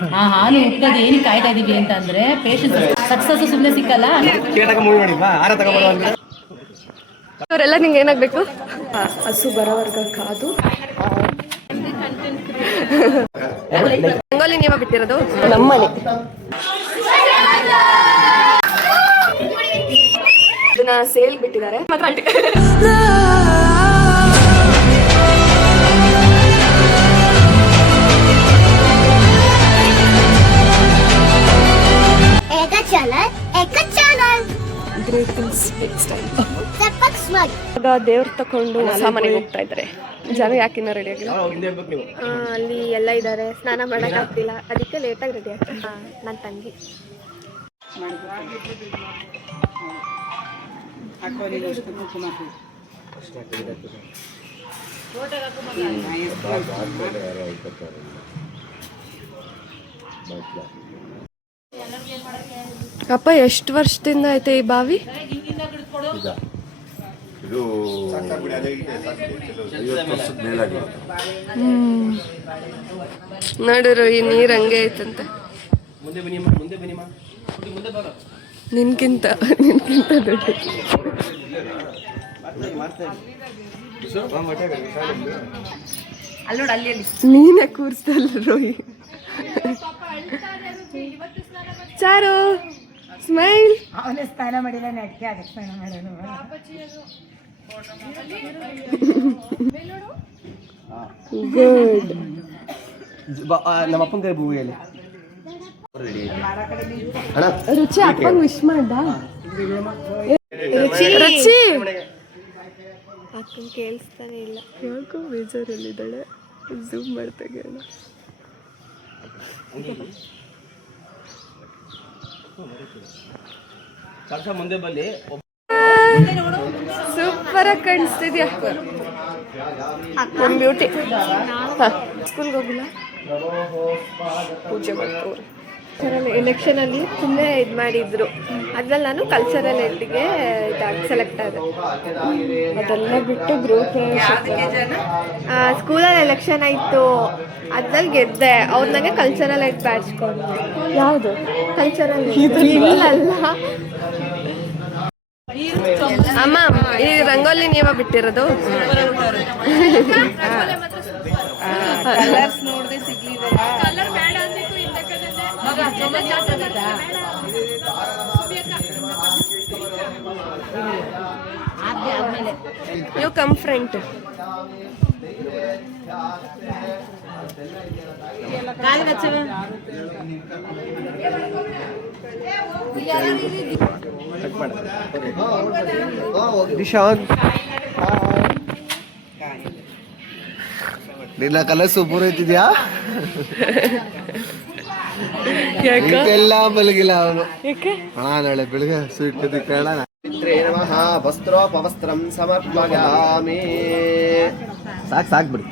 ಹಾಲು ಉಕ್ಕದು ಏನಕ್ಕೆ ಕಾಯ್ತಾ ಇದೀವಿ ಅಂತ ಅಂದ್ರೆ ಪೇಷಂಟ್ ಸಕ್ಸಸ್ ಸುಮ್ಮನೆ ಸಿಕ್ಕಲ್ಲ. ಅವರೆಲ್ಲ ನಿಂಗೆ ಏನಾಗಬೇಕು? ಹಸು ಬರೋವರ್ಗ ಕಾದು. ರಂಗೋಲಿ ನೀವ ಬಿಟ್ಟಿರೋದು? ನಮ್ಮನೆ. ಇದನ್ನ ಸೇಲ್ ಬಿಟ್ಟಿದ್ದಾರೆ. ದೇವ್ರ ತಕೊಂಡು ಹೊಸ ಮನೆಗೆ ಹೋಗ್ತಾ ಇದ್ದಾರೆ. ಜನ ಯಾಕಿನ್ನ ರೆಡಿ ಆಗಿಲ್ಲ? ಅಲ್ಲಿ ಎಲ್ಲ ಇದ್ದಾರೆ, ಸ್ನಾನ ಮಾಡಕ್ ಆಗ್ತಿಲ್ಲ, ಅದಕ್ಕೆ ಲೇಟಾಗಿ ರೆಡಿ ಆಗ್ತಾರೆ. ನನ್ನ ತಂಗಿ ಅಪ್ಪ ಎಷ್ಟು ವರ್ಷದಿಂದ ಐತೆ ಈ ಬಾವಿ? ನೋಡಿರು ಈ ನೀರ್ ಹಂಗೆ ಐತಂತೆ. ನಿನ್ಕಿಂತ ದೊಡ್ಡ ನೀನೇ ಕೂರಿಸ್ತಲ್ಲ ರೋಹಿ. ಚಾರು ಸ್ಮೈಲ್. ಅವನೇ ಸ್ನಾನ ಮಾಡಿಲ್ಲ, ನೆಟ್ಗೆ ಅದಕ್ಕೆ ಸ್ನಾನ ಮಾಡೋನು. ಗುಡ್. ನಮ್ಮ ಅಪ್ಪನ ಕೈ ಭೂಮಿಯಲ್ಲಿ ರುಚಿ ಅಪ್ಪಂಗ್ ವಿಶ್ ಮಾಡ್ದ. ರುಚಿ ಅಕ್ಕಂಗೆ ಕೇಳಿಸ್ತಾನೆ ಇಲ್ಲ, ಯಾಕೋ ಬೇಜಾರಲ್ಲಿದ್ದಾಳೆ. ಝೂಮ್ ಮಾಡ್ತಾಗೆ ಮುಂದೆ ಬಲ್ಲಿ. ಸೂಪರ್ ಆಗಿ ಕಾಣಿಸ್ತಿದ್ಯಾ, ಒಂದು ಬ್ಯೂಟಿ. ಸ್ಕೂಲ್ಗೆ ಹೋಗಿಲ್ಲ, ಪೂಜೆ ಮಾಡ್ತವ್ರು. ಎಲೆಕ್ಷನ್ ಅಲ್ಲಿ ಸುಮ್ಮನೆ ಇದು ಮಾಡಿದ್ರು, ಅದ್ರಲ್ಲಿ ನಾನು ಕಲ್ಚರಲ್ ಹೆಡ್ಗೆ ಸೆಲೆಕ್ಟ್ ಆದೆ. ಅದೆಲ್ಲ ಬಿಟ್ಟು ಗ್ರೂಪ್ ಸ್ಕೂಲಲ್ಲಿ ಎಲೆಕ್ಷನ್ ಆಯಿತು, ಅದ್ರಲ್ಲಿ ಗೆದ್ದೆ. ಅವ್ರು ನನಗೆ ಕಲ್ಚರಲ್ ಹೆಡ್ ಬ್ಯಾಡ್ಸ್ಕೊಂಡು. ಯಾವುದು ಕಲ್ಚರಲ್? ಇಲ್ಲಲ್ಲ ಅಮ್ಮ, ಈ ರಂಗೋಲಿ ನೀವ ಬಿಟ್ಟಿರೋದು? You come front. ನಿನ್ನ ಕಲರ್ ಸೂಪರ್ ಐತಿದ್ಯಾ? ಎಲ್ಲ ಮಲಗಿಲ್ಲ ಅವನು. ನಾಳೆ ಬೆಳಿಗ್ಗೆ ಸ್ವೀಟ್ ಕದಿಕೊಳ್ಳ. ವಸ್ತ್ರೋಪವಸ್ತ್ರಂ ಸಮರ್ಪಯಾಮಿ. ಸಾಕು ಬಿಡಿ.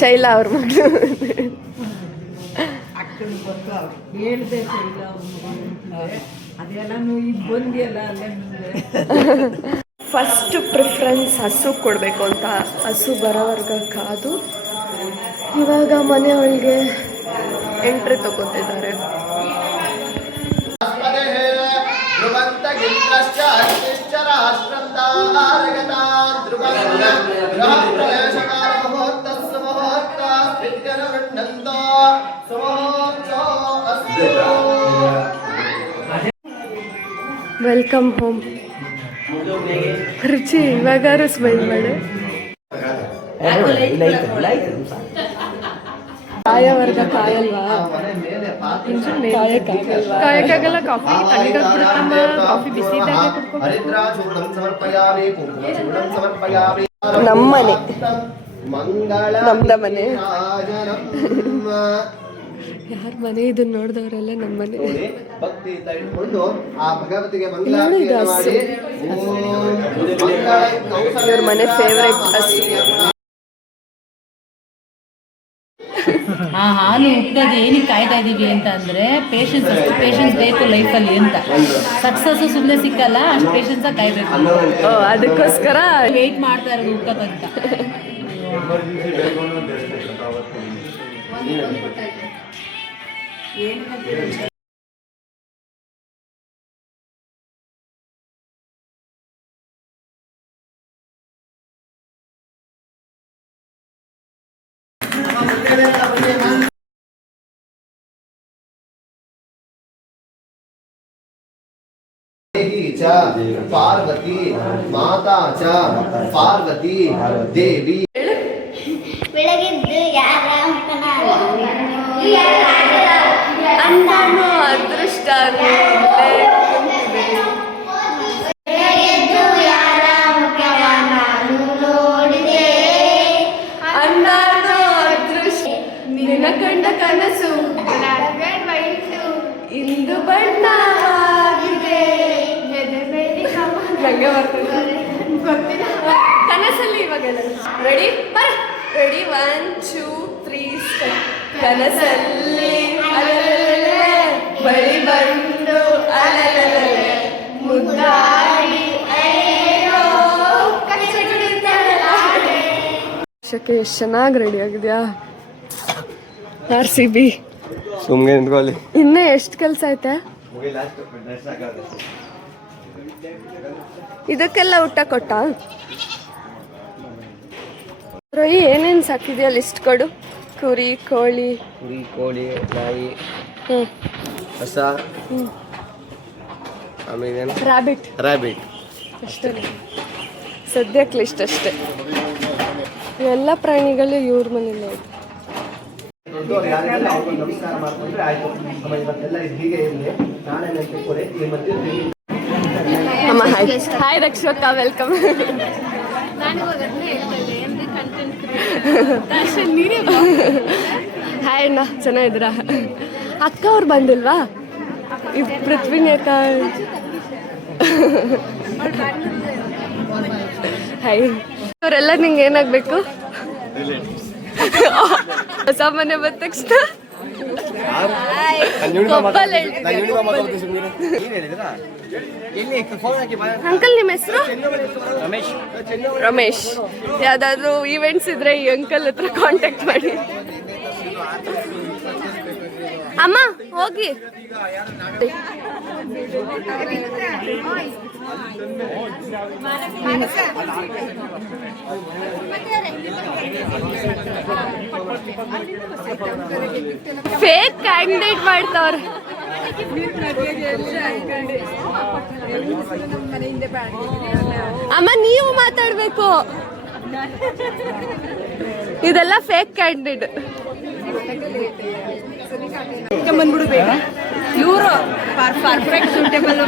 ಶೈಲಾ ಅವ್ರ ಮಗಳು. ಫಸ್ಟ್ ಪ್ರಿಫರೆನ್ಸ್ ಹಸು ಕೊಡಬೇಕು ಅಂತ ಹಸು ಬರೋವರ್ಗ ಕಾದು ಇವಾಗ ಮನೆಯೊಳಗೆ ಎಂಟ್ರಿ ತಗೋತಿದ್ದಾರೆ. Welcome home. ರುಚಿ ಇವಾಗಾರು ಸ್ಮೈಲ್ ಮಾಡು. ಕಾಯವರ್ಗ ಕಾಯಲ್ವಾ? ಕಾಯಕ್ಕಾಗಲ್ಲ. ಕಾಫಿ ತಣ್ಣಗಾಗ್ಬಿಡುತ್ತಮ್ಮ. ಕಾಫಿ ಬಿಸಿ ಇದ್ದಾಗೆ ಕುಡ್ಕೊಂಡು. ನಮ್ಮನೆ, ನಮ್ದ ಮನೆ. ಯಾರ ಮನೆ ಇದನ್ನ ನೋಡಿದವರೆಲ್ಲ ನಮ್ಮ ಮನೆ. ಇವ್ರ ಮನೆ ಫೇವ್ರೆಟ್ ಹಸು. ಹಾಲು ಉಕ್ಕದು ಏನಕ್ಕೆ ಕಾಯ್ತಾ ಇದೀವಿ ಅಂತ ಅಂದ್ರೆ ಪೇಷನ್ಸ್ ಬೇಕು ಲೈಫಲ್ಲಿ ಅಂತ. ಸಕ್ಸಸ್ ಸುಮ್ಮನೆ ಸಿಕ್ಕಲ್ಲ, ಅಷ್ಟು ಪೇಷನ್ಸ್ ಕಾಯ್ಬೇಕು. ಅದಕ್ಕೋಸ್ಕರ ವೇಟ್ ಮಾಡ್ತಾ ಇರೋದು ಉಕ್ಕದಂತ. च पार्वती माता च पार्वती देवी ಬೆಳಗಿದ್ದು ಯಾರ ಅಂದಾನು ಅದೃಷ್ಟ ಬೆಳಗಿದ್ದು ಯಾರ ಮುಖವ ನಾನು ನೋಡಿದೆ ಅಂದಾನು ಅದೃಷ್ಟ ನಿನ್ನ ಕಂಡ ಕನಸು ಇಂದು ಬಣ್ಣವಾಗಿದೆ ನಂಗೆ ಬರ್ತದೆ ಕನಸಲ್ಲಿ ಇವಾಗ ರೆಡಿ ರೆಡಿ 1 2 3 ಕನಸಲ್ಲಿ ಬಳಿ ಬಂದು ಅಲಲಲೆ ಮುದ್ದಾಡಿ ಎಷ್ಟು ಚೆನ್ನಾಗಿ ರೆಡಿ ಆಗಿದ್ಯಾ RCB ಸುಮ್ಗೆ ನಿಂತ್ಕೊಳ್ಳಿ ಇನ್ನೇ ಎಷ್ಟು ಕೆಲಸ ಐತೆ ಇದಕ್ಕೆಲ್ಲ ಊಟ ಕೊಟ್ಟ ರೋಹಿ ಏನೇನು ಸಾಕಿದ್ಯಾ ಲಿಸ್ಟ್ ಕೊಡು ಕುರಿ ಕೋಳಿ ನಾಯಿ ಹಸ ಆಮೇಲೆ ರಾಬಿಟ್ ರ್ಯಾಬಿಟ್ ಅಷ್ಟೇ ಸದ್ಯಕ್ಕೆ ಲಿಸ್ಟ್ ಅಷ್ಟೇ ಎಲ್ಲ ಪ್ರಾಣಿಗಳು ಇವ್ರ ಮನೇಲಿ ಐತೆ ನಮಸ್ಕಾರ ಮಾಡ್ಕೊಂಡ್ರೆ ಆಯ್ತು ಇವತ್ತೆಲ್ಲ ಹೀಗೆ ಇರಲಿ ನಾಳೆ ಅಮ್ಮ ಹಾಯ್ ರಕ್ಷಕ ವೆಲ್ಕಮ್ ಹಾಯ್ ಅಣ್ಣ ಚೆನ್ನಾಗಿದ್ದೀರಾ ಅಕ್ಕ ಅವ್ರು ಬಂದಿಲ್ವಾ ಈ ಪೃಥ್ವಿನೇಕ ಹಾಯ್ ಅವರೆಲ್ಲ ನಿಂಗೆ ಏನಾಗಬೇಕು ಹೊಸ ಮನೆ ಬಂದ ತಕ್ಷಣ ಅಂಕಲ್ ನಿಮ್ಮ ಹೆಸರು ರಮೇಶ್ ಯಾವ್ದಾದ್ರು ಈವೆಂಟ್ಸ್ ಇದ್ರೆ ಈ ಅಂಕಲ್ ಹತ್ರ ಕಾಂಟ್ಯಾಕ್ಟ್ ಮಾಡಿ ಅಮ್ಮ ಹೋಗಿ ಫೇಕ್ ಕ್ಯಾಂಡಿಡೇಟ್ ಮಾಡ್ತಾವ್ರ ಅಮ್ಮ ನೀವು ಮಾತಾಡ್ಬೇಕು ಇದೆಲ್ಲ ಫೇಕ್ ಕ್ಯಾಂಡಿಡೇಟ್ ಇವರು ಪರ್ಫೆಕ್ಟ್ ಸೂಟೇಬಲ್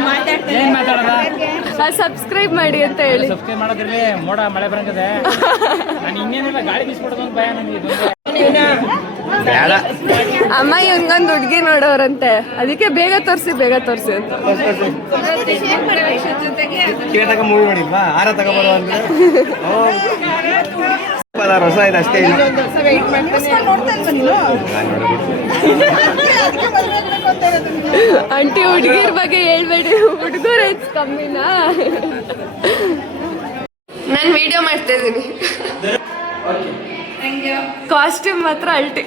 ಸಬ್ಸ್ಕ್ರೈಬ್ ಮಾಡಿ ಅಂತ ಹೇಳಿ ಸಬ್ಸ್ಕ್ರೈಬ್ ಮಾಡೋದ್ರಲ್ಲಿ ಮೋಡ ಮಳೆ ಬರಂಗದೆ ನಾನು ಇನ್ನೇನಿಲ್ಲ ಗಾಳಿ ಬೀಸ್ಕೊಡೋದು ಅಂತ ಭಯ ನನಗೆ ಬೇಡ ಅಮ್ಮ ಇವಂಗೊಂದು ಹುಡುಗಿ ನೋಡೋರಂತೆ ಅದಕ್ಕೆ ಬೇಗ ತೋರಿಸಿ ಅಂತ ಮೂವಿ ಮಾಡಿಲ್ವಾ ಆರ ತಗೋಬರುವ ಅಂದ್ರೆ ಹೊಸ ಇದೆ ಅಷ್ಟೇ ಆಂಟಿ ಹುಡುಗಿರ್ ಬಗ್ಗೆ ಹೇಳ್ಬೇಡಿ ಹುಡುಗರು ಹೆಚ್ಚು ಕಮ್ಮಿನಾ ನಾನು ವಿಡಿಯೋ ಮಾಡ್ತಾ ಇದ್ದೀನಿ ಕಾಸ್ಟ್ಯೂಮ್ ಮಾತ್ರ ಅಲ್ಟಿ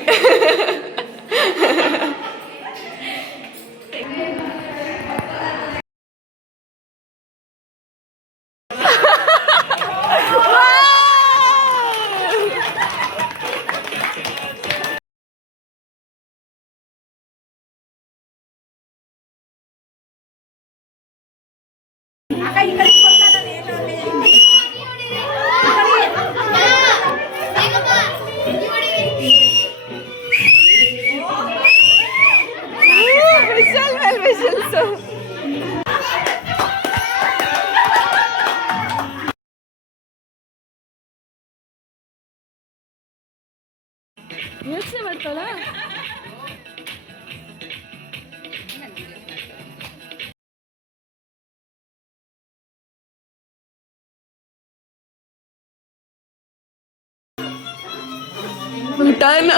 ಯೋಚನೆ ಮಾಡ್ತಾಳ ಊಟನ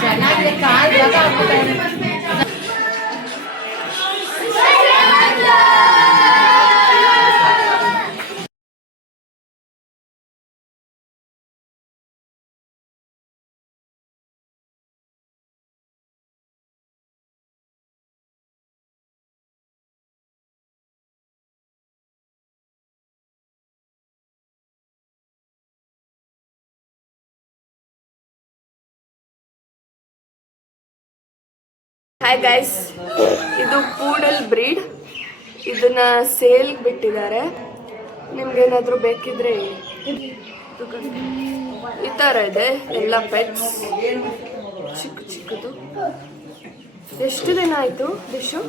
ಚೆನ್ನಾಗಿ ಕಾಲ್ ಜಾಗ ಆಗ್ಬಿಟ್ಟವ್ನೆ. ಹಾಯ್ ಗೈಸ್, ಇದು ಪೂಡಲ್ ಬ್ರೀಡ್. ಇದನ್ನ ಸೇಲ್ಗೆ ಬಿಟ್ಟಿದ್ದಾರೆ. ನಿಮ್ಗೇನಾದರೂ ಬೇಕಿದ್ರೆ ಈ ಥರ ಇದೆ ಎಲ್ಲ ಪೆಟ್ಸ್, ಚಿಕ್ಕ ಚಿಕ್ಕದು. ಎಷ್ಟು ದಿನ ಆಯಿತು ಡಿಶು?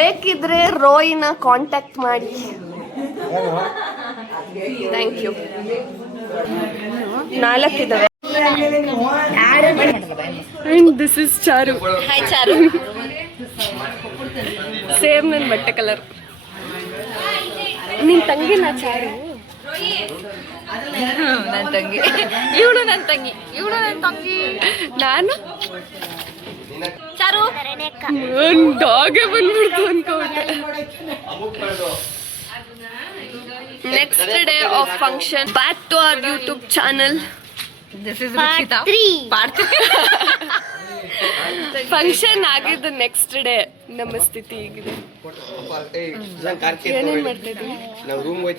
ಬೇಕಿದ್ರೆ ರೋಯಿನ ಕಾಂಟ್ಯಾಕ್ಟ್ ಮಾಡಿ. Thank you. 4 ಇದಾವೆ. And this is Charu. Hi Charu. Same ನನ್ನ ಬಟ್ಟೆ ಕಲರ್. ನಿನ್ ತಂಗಿನ ಚಾರು? ನನ್ನ ತಂಗಿ. ಇವಳು ನನ್ನ ತಂಗಿ. ನಾನು ಚಾರು. ಡಾಗೆ ಬಂದ್ಬಿಡ್ತು ಅನ್ಕೋಬಿಟ್ಟೆ. Next day of function. Back to our YouTube channel. This is Part Ruchita. 3. Part 3. Function ಆಗಿದ್ದು ನೆಕ್ಸ್ಟ್ ಡೇ. ನಮ್ಮ ಸ್ಥಿತಿ ಹೀಗಿದೆ. ಏನೇನ್ ಮಾಡ್ತಾ ಇದೀವಿ? ನಾವು ರೂಮ್ ಹೋಯ್ತು.